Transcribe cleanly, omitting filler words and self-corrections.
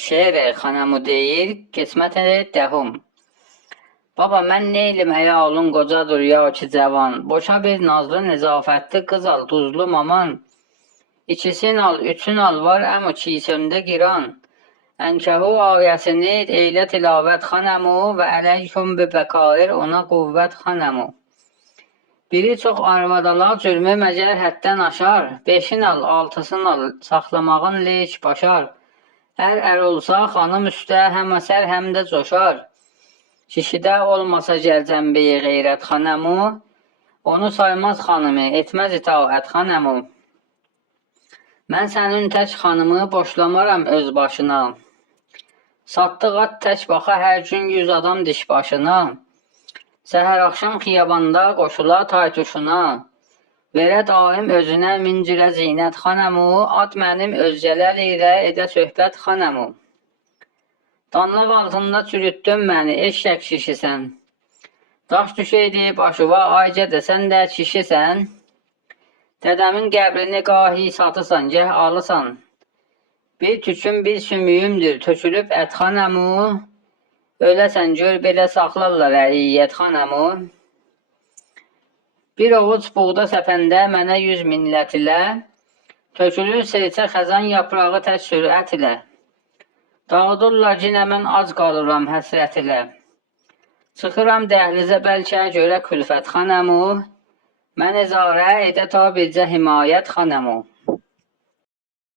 Şeir xanəmu deyir, keçmət dəhum. Baba, mən neylim, həyalın qocadır ya ki cavan. Boşa bir nazlı nezafətli qız al, duzlu maman. İkisin al, üçün al, var əmu kisöndə giran. Ənkəhu ayəsini eylə tilavət xanəmu və əleykum bi bəkair ona quvvət xanəmu. Biri çox arvadalar cürmü məgər həddən aşar. Beşin al, altısın al, saxlamağın leyk başar. Ər olsa xanım üstə həm əsər həm də coşar. Kişidə olmasa gərcəmbeyi qeyrət xanəmu, onu saymaz xanımı, etməz itaət xanəmu. Mən sənin tək xanımı boşlamaram öz başına. Satdıq at tək baxa hər gün 100 adam diş başına. Səhər axşam xiyabanda qoşula taytuşuna. Verə daim özünə min cürə zinət xanəmu, ad mənim özgələr ilə edə söhbət xanəmu. Danlaq altında çürütdün məni, eşşək kişisən. Daş düşəydi başıva, aycə desən də kişisən. Dədəmin qəbrini qahi satısan, gəh alısan. Bir tüküm bir sümüyümdür, tökülüb ət xanəmu. Öləsən gör, belə saxlarlar əiyyət xanəmu. Bir ovuc buğda səpəndə mənə 100 millət ilə, tökülür seyçə xəzan yaprağı tək sürət ilə. Dağıdırlar yenə mən ac qalıram həsrət ilə. Çıxıram dəhlizə bəlkə görə külfət xanəmu, mən izarə edə ta bircə himayət xanəmu.